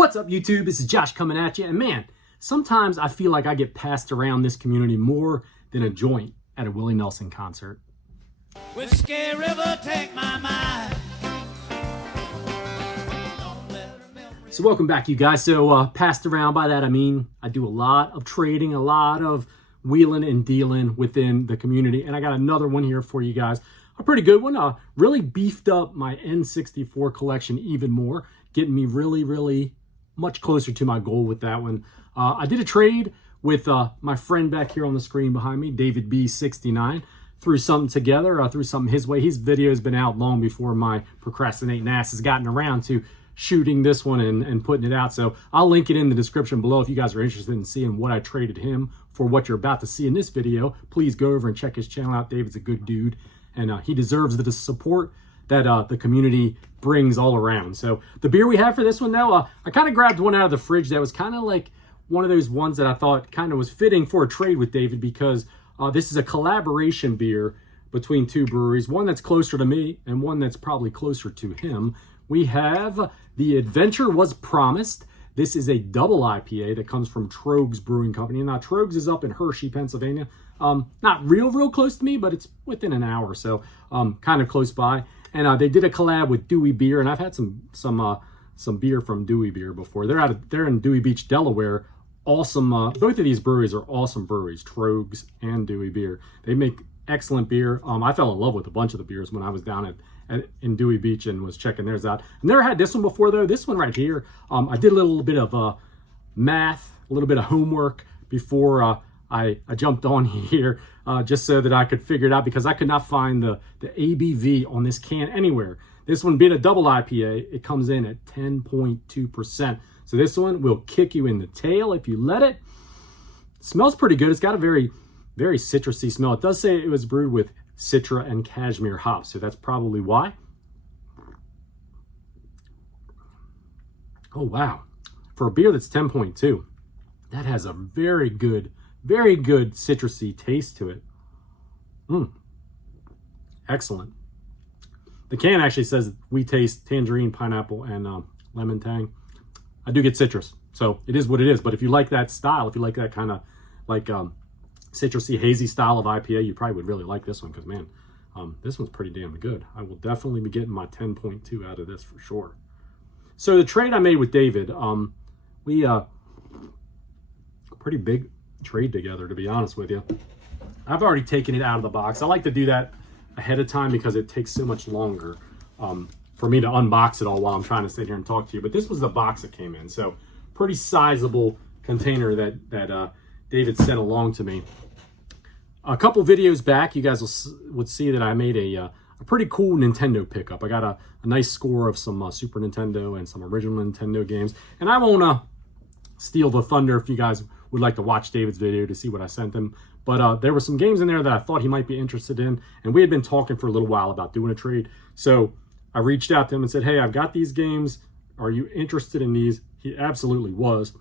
What's up, YouTube? This is Josh coming at you. And man, sometimes I feel like I get passed around this community more than a joint at a Willie Nelson concert. Whiskey River, take my mind. So welcome back, you guys. So passed around, by that I mean I do a lot of trading, a lot of wheeling and dealing within the community. And I got another one here for you guys. A pretty good one. Really beefed up my N64 collection even more, getting me really much closer to my goal with that one. I did a trade with my friend back here on the screen behind me, David B69. Threw something together, threw something his way. His video has been out long before my procrastinating ass has gotten around to shooting this one and putting it out. So I'll link it in the description below if you guys are interested in seeing what I traded him for what you're about to see in this video. Please go over and check his channel out. David's a good dude, and he deserves the support that the community brings all around. So the beer we have for this one, though, I kind of grabbed one out of the fridge that was kind of like one of those ones that I thought kind of was fitting for a trade with David, because this is a collaboration beer between two breweries, one that's closer to me and one that's probably closer to him. We have The Adventure Was Promised. This is a double IPA that comes from Troegs Brewing Company. Now, Troegs is up in Hershey, Pennsylvania. Not real close to me, but it's within an hour, so kind of close by. And they did a collab with Dewey beer, and I've had some beer from Dewey beer before. They're in Dewey Beach, Delaware. Awesome. Both of these breweries are awesome breweries, Troegs and Dewey beer. They make excellent beer. I fell in love with a bunch of the beers when I was down in Dewey Beach and was checking theirs out. I've never had this one before, though. This one right here, I did a little bit of math, a little bit of homework before I jumped on here, just so that I could figure it out, because I could not find the ABV on this can anywhere. This one being a double IPA, it comes in at 10.2%. So this one will kick you in the tail if you let it. Smells pretty good. It's got a very citrusy smell. It does say it was brewed with Citra and Cashmere hops, so that's probably why. Oh, wow. For a beer that's 10.2, that has a very good citrusy taste to it. Excellent. The can actually says we taste tangerine, pineapple, and lemon tang. I do get citrus, so it is what it is. But if you like that style, if you like that kind of like citrusy, hazy style of IPA, you probably would really like this one, because man, this one's pretty damn good. I will definitely be getting my 10.2 out of this for sure. So the trade I made with David, we pretty big trade together, to be honest with you. I've already taken it out of the box. I like to do that ahead of time because it takes so much longer for me to unbox it all while I'm trying to sit here and talk to you. But this was the box that came in, so pretty sizable container that David sent along to me. A couple videos back, you guys would see that I made a pretty cool Nintendo pickup. I got a nice score of some Super Nintendo and some original Nintendo games. And I won't steal the thunder if you guys would like to watch David's video to see what I sent him. But there were some games in there that I thought he might be interested in. And we had been talking for a little while about doing a trade. So I reached out to him and said, hey, I've got these games. Are you interested in these? He absolutely was.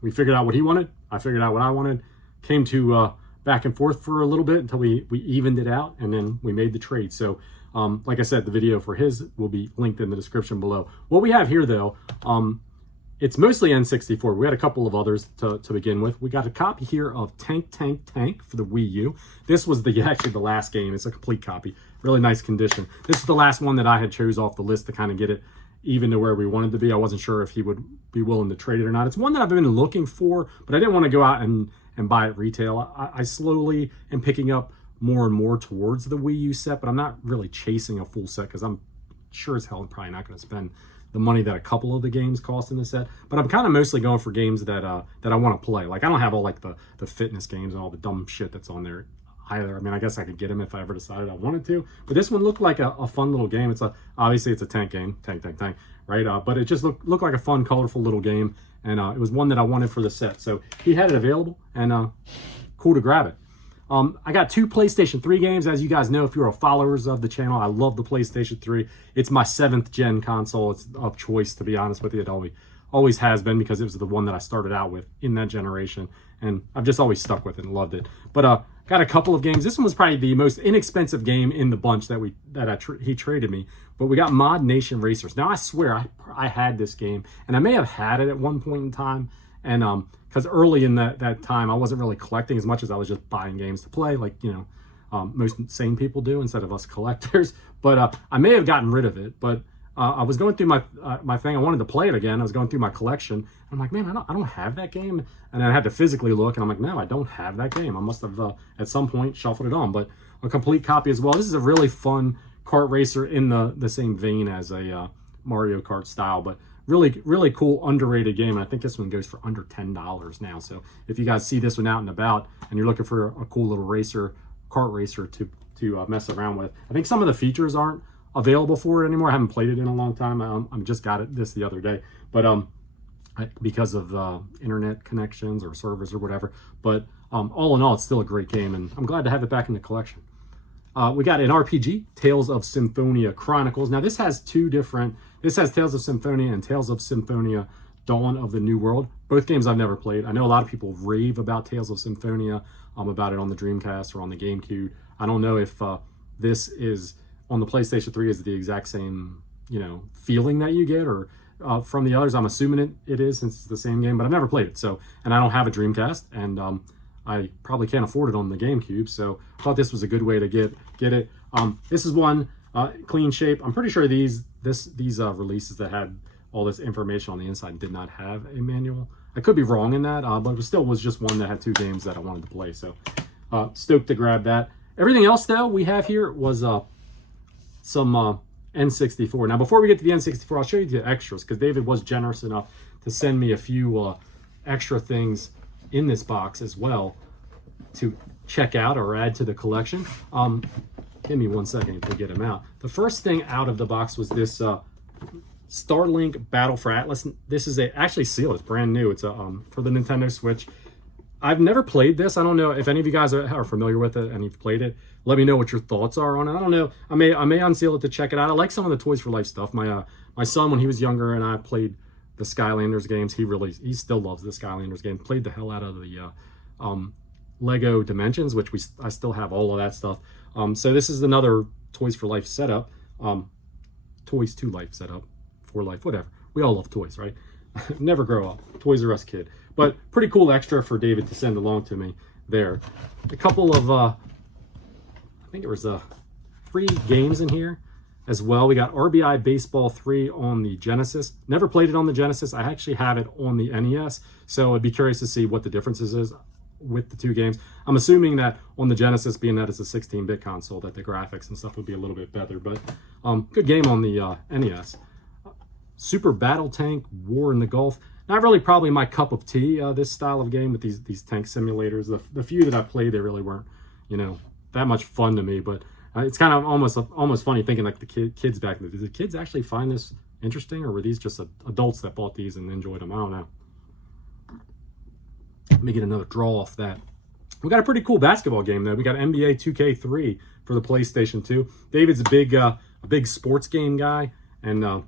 We figured out what he wanted. I figured out what I wanted. Came to back and forth for a little bit until we evened it out, and then we made the trade. So like I said, the video for his will be linked in the description below. What we have here, though, it's mostly N64. We had a couple of others to begin with. We got a copy here of Tank for the Wii U. This was actually the last game. It's a complete copy. Really nice condition. This is the last one that I had chose off the list to kind of get it even to where we wanted to be. I wasn't sure if he would be willing to trade it or not. It's one that I've been looking for, but I didn't want to go out and buy it retail. I slowly am picking up more and more towards the Wii U set, but I'm not really chasing a full set because I'm sure as hell probably not going to spend the money that a couple of the games cost in the set. But I'm kind of mostly going for games that I want to play. Like, I don't have all like the fitness games and all the dumb shit that's on there either. I mean, I guess I could get them if I ever decided I wanted to. But this one looked like a fun little game. Obviously it's a tank game, tank, right? But it just looked like a fun, colorful little game. And it was one that I wanted for the set. So he had it available, and cool to grab it. I got 2 PlayStation 3 games. As you guys know, if you're followers of the channel, I love the PlayStation 3. It's my 7th gen console. It's of choice, to be honest with you. It always has been, because it was the one that I started out with in that generation. And I've just always stuck with it and loved it. But Got a couple of games. This one was probably the most inexpensive game in the bunch that he traded me. But we got Mod Nation Racers. Now I swear I had this game, and I may have had it at one point in time. And because early in that time I wasn't really collecting as much as I was just buying games to play, like most sane people do instead of us collectors. But I may have gotten rid of it. But I was going through my thing. I wanted to play it again. I was going through my collection. I'm like, man, I don't have that game. And then I had to physically look, and I'm like, no, I don't have that game. I must have at some point shuffled it on. But a complete copy as well. This is a really fun kart racer in the same vein as a Mario Kart style, but really, really cool, underrated game. And I think this one goes for under $10 now. So if you guys see this one out and about, and you're looking for a cool little kart racer to mess around with, I think some of the features aren't available for it anymore. I haven't played it in a long time. I just got this the other day, but because of internet connections or servers or whatever. But all in all, it's still a great game, and I'm glad to have it back in the collection. We got an RPG, Tales of Symphonia Chronicles. Now this has this has Tales of Symphonia and Tales of Symphonia Dawn of the New World. Both games I've never played. I know a lot of people rave about Tales of Symphonia, about it on the Dreamcast or on the GameCube. I don't know if this is on the PlayStation 3 is the exact same, feeling that you get, or from the others. I'm assuming it is, since it's the same game, but I've never played it. So, and I don't have a Dreamcast, and I probably can't afford it on the GameCube. So I thought this was a good way to get it. This is one clean shape. I'm pretty sure these releases that had all this information on the inside did not have a manual. I could be wrong in that, but it still was just one that had 2 games that I wanted to play. So stoked to grab that. Everything else though we have here was some N64. Now before we get to the N64, I'll show you the extras, because David was generous enough to send me a few extra things in this box as well to check out or add to the collection. Give me 1 second to get them out. The first thing out of the box was this Starlink Battle for Atlas. This is actually sealed. It's brand new. It's for the Nintendo Switch. I've never played this. I don't know if any of you guys are familiar with it and you've played it. Let me know what your thoughts are on it. I don't know. I may unseal it to check it out. I like some of the Toys for Life stuff. My son, when he was younger and I played the Skylanders games, he still loves the Skylanders game. Played the hell out of the Lego Dimensions, which I still have all of that stuff. So this is another Toys for Life setup. Toys to Life setup. For life, whatever. We all love toys, right? Never grow up. Toys R Us kid. But pretty cool extra for David to send along to me there. A couple of, I think there was 3 games in here as well. We got RBI Baseball 3 on the Genesis. Never played it on the Genesis. I actually have it on the NES, so I'd be curious to see what the differences is with the 2 games. I'm assuming that on the Genesis, being that it's a 16-bit console, that the graphics and stuff would be a little bit better, but good game on the NES. Super Battle Tank War in the Gulf. Not really probably my cup of tea, this style of game with these tank simulators. The few that I played, they really weren't, that much fun to me. But it's kind of almost funny thinking like the kids back then. Did the kids actually find this interesting, or were these just adults that bought these and enjoyed them? I don't know. Let me get another draw off that. We got a pretty cool basketball game though. We got NBA 2K3 for the PlayStation 2. David's a big sports game guy, and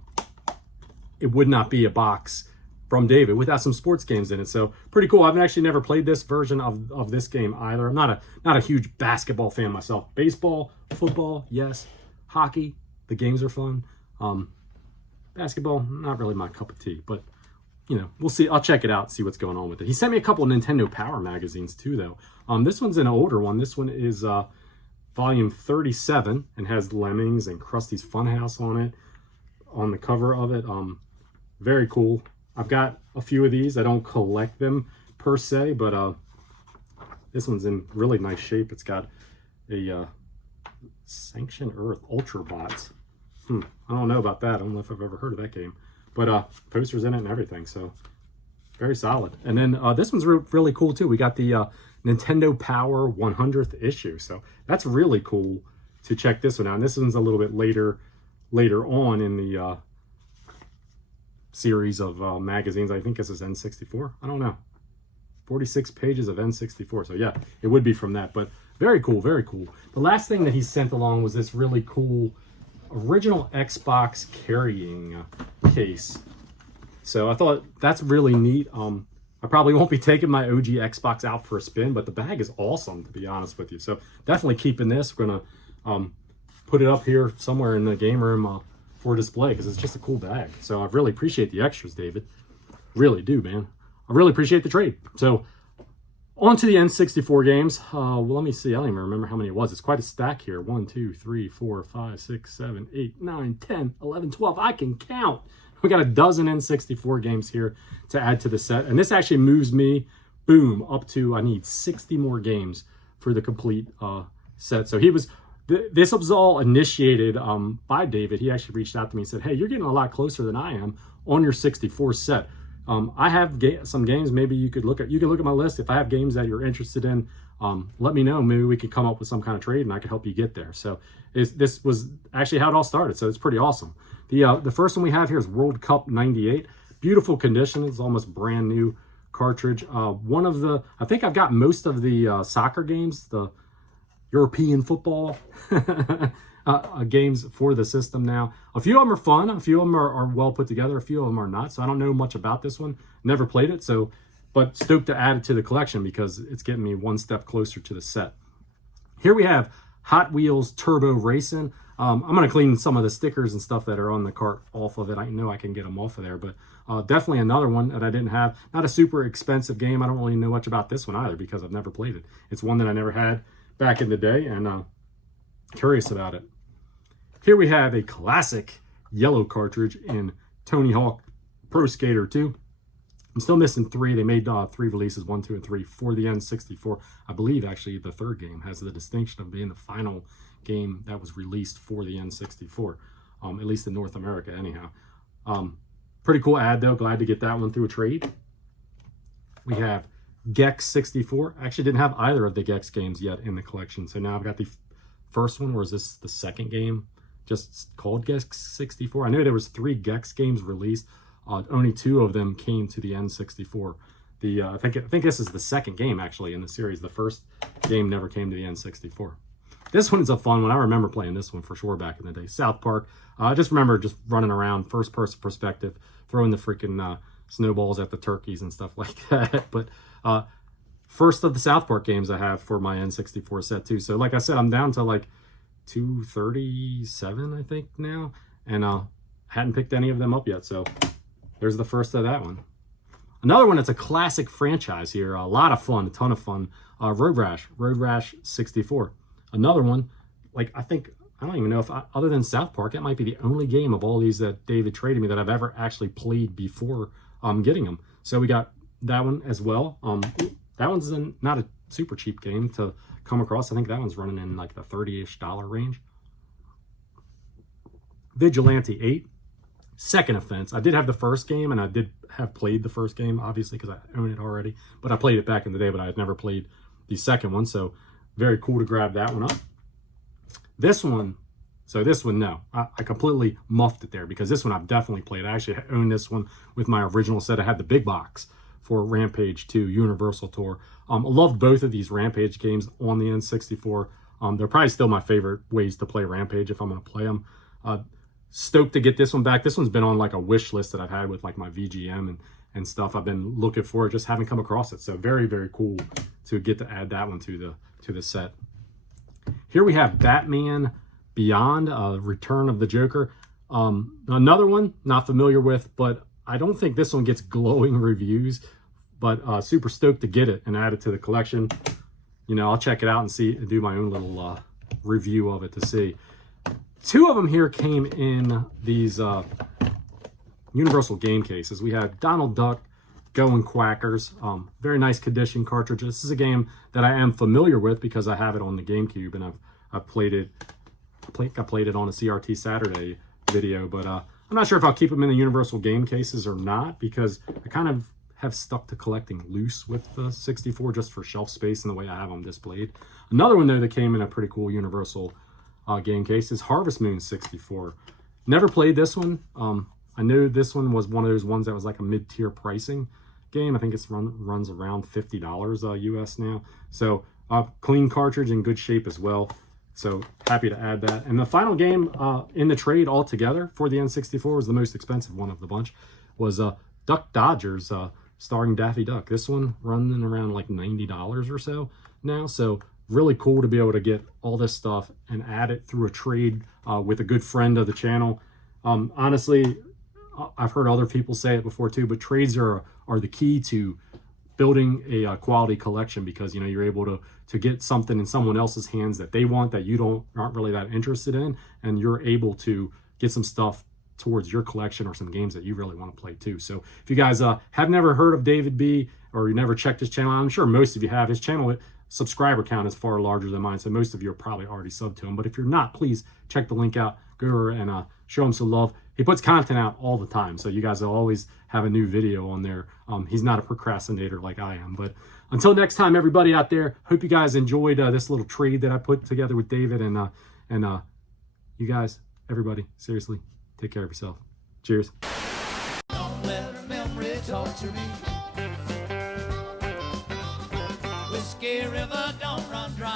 it would not be a box from David without some sports games in it. So pretty cool. I've actually never played this version of this game either. I'm not a huge basketball fan myself. Baseball, football, yes. Hockey, the games are fun. Basketball, not really my cup of tea, but we'll see. I'll check it out, see what's going on with it. He sent me a couple of Nintendo Power magazines too though. This one's an older one. This one is volume 37 and has Lemmings and Krusty's Funhouse on it, on the cover of it. Very cool. I've got a few of these. I don't collect them per se, but this one's in really nice shape. It's got a Sanction Earth Ultra Bots. I don't know about that. I don't know if I've ever heard of that game, but posters in it and everything. So very solid. And then this one's really cool too. We got the Nintendo Power 100th issue. So that's really cool to check this one out. And this one's a little bit later on in the series of magazines. I think this is N64. I don't know. 46 pages of N64. So yeah, it would be from that, but very cool, very cool. The last thing that he sent along was this really cool original Xbox carrying case. So I thought that's really neat. I probably won't be taking my OG Xbox out for a spin, but the bag is awesome, to be honest with you. So definitely keeping this. We're going to put it up here somewhere in the game room for display because it's just a cool bag. So I really appreciate the extras, David. Really do, man. I really appreciate the trade. So on to the N64 games. Well, let me see. I don't even remember how many it was. It's quite a stack here. 1, 2, 3, 4, 5, 6, 7, 8, 9, 10, 11, 12. I can count. We got a dozen N64 games here to add to the set. And this actually moves me, boom, up to, I need 60 more games for the complete set. So this was all initiated by David. He actually reached out to me and said, hey, you're getting a lot closer than I am on your 64 set. I have some games maybe you can look at my list. If I have games that you're interested in, let me know. Maybe we could come up with some kind of trade and I could help you get there. So this was actually how it all started. So it's pretty awesome. The first one we have here is World Cup 98. Beautiful condition. It's almost brand new cartridge. I think I've got most of the soccer games, the European football games for the system now. A few of them are fun. A few of them are well put together. A few of them are not. So I don't know much about this one. Never played it. But stoked to add it to the collection because it's getting me one step closer to the set. Here we have Hot Wheels Turbo Racing. I'm going to clean some of the stickers and stuff that are on the cart off of it. I know I can get them off of there, but definitely another one that I didn't have. Not a super expensive game. I don't really know much about this one either because I've never played it. It's one that I never had back in the day and curious about it. Here we have a classic yellow cartridge in Tony Hawk Pro Skater 2. I'm still missing 3. They made 3 releases, 1, 2, and 3 for the N64. I believe actually the third game has the distinction of being the final game that was released for the N64, at least in North America anyhow. Pretty cool ad though. Glad to get that one through a trade. We have Gex 64. I actually didn't have either of the Gex games yet in the collection. So now I've got the first one, or is this the second game just called Gex 64? I know there was 3 Gex games released. Only 2 of them came to the N64. I think this is the second game actually in the series. The first game never came to the N64. This one is a fun one. I remember playing this one for sure back in the day. South Park. I just remember just running around, first person perspective, throwing the freaking snowballs at the turkeys and stuff like that. But first of the South Park games I have for my N64 set too. So like I said, I'm down to like 237 I think now, and hadn't picked any of them up yet. So there's the first of that one. Another one that's a classic franchise here. A lot of fun, a ton of fun. Road Rash 64. Another one, like I don't even know if other than South Park, that might be the only game of all these that David traded me that I've ever actually played before getting them. So we got that one as well. That one's not a super cheap game to come across. I think that one's running in like the $30-ish range. Vigilante 8. Second Offense. I did have the first game, and I did have played the first game, obviously, because I own it already. But I played it back in the day, but I had never played the second one. So very cool to grab that one up. This one, no. I completely muffed it there because this one I've definitely played. I actually own this one with my original set. I had the big box for Rampage 2 Universal Tour. I loved both of these Rampage games on the N64. They're probably still my favorite ways to play Rampage if I'm going to play them. Stoked to get this one back. This one's been on like a wish list that I've had with like my VGM and stuff. I've been looking for it, just haven't come across it. So very, very cool to get to add that one to the set. Here we have Batman Beyond, Return of the Joker. Another one not familiar with, but I don't think this one gets glowing reviews, but super stoked to get it and add it to the collection. You know, I'll check it out and do my own little review of it to see. 2 of them here came in these Universal game cases. We have Donald Duck, Going Quackers. Very nice condition cartridge. This is a game that I am familiar with because I have it on the GameCube and I've played it. I played it on a CRT Saturday video, but I'm not sure if I'll keep them in the Universal game cases or not because I kind of have stuck to collecting loose with the 64 just for shelf space and the way I have them displayed. Another one though that came in a pretty cool Universal game case is Harvest Moon 64. Never played this one. I know this one was one of those ones that was like a mid-tier pricing game. I think it's runs around $50 US now. So clean cartridge in good shape as well. So happy to add that. And the final game in the trade altogether for the N64 was the most expensive one of the bunch. Was Duck Dodgers starring Daffy Duck. This one running around like $90 or so now. So really cool to be able to get all this stuff and add it through a trade with a good friend of the channel. Honestly, I've heard other people say it before too, but trades are the key to building a quality collection, because you know you're able to get something in someone else's hands that they want, that you aren't really that interested in, and you're able to get some stuff towards your collection or some games that you really want to play too. So if you guys have never heard of David B, or you never checked his channel, I'm sure most of you have. His channel subscriber count is far larger than mine, so most of you are probably already subbed to him. But if you're not, please check the link out, go over and show him some love. He puts content out all the time, so you guys will always have a new video on there. He's not a procrastinator like I am. But until next time, everybody out there, hope you guys enjoyed this little trade that I put together with David. And you guys, everybody, seriously, take care of yourself. Cheers. Don't let memory torture me. Whiskey River don't run dry.